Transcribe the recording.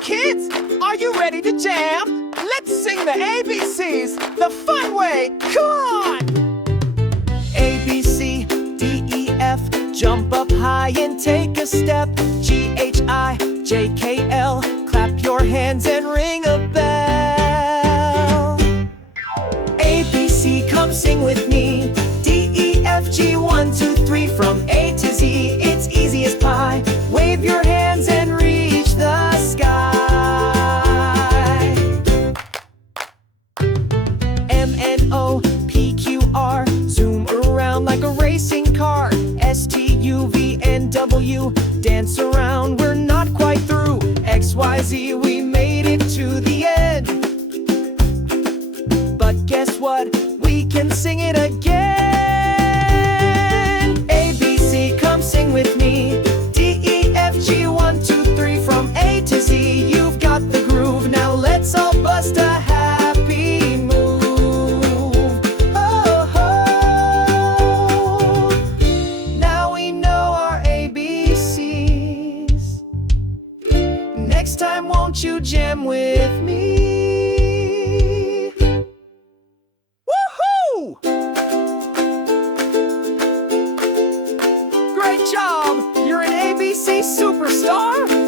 Kids, are you ready to jam? Let's sing the ABCs the fun way. Come on! A, B, C, D, E, F. Jump up high and take a step. G, H, I, J, K, L. Clap your hands and ring a bell. A, B, C, come sing with me. D, E, F, G, 1, 2, 3. From A to Z, it's easy as pie. Wave your hands and reach the sky. M, N, O, P, Q, R. Zoom around like a racing car. S, T, U, V, and W. Dance around, we're not quite through. X, Y, Z, we made it to the end. But guess what? We can sing it again. A, B, C, come sing with me. D, E, F, G, 1, 2, 3. From A to Z, you've got the groove. Now let's all bust a happy move. Oh, ho. Now we know our ABCs. Next time, won't you jam with me? Great job! You're an ABC superstar!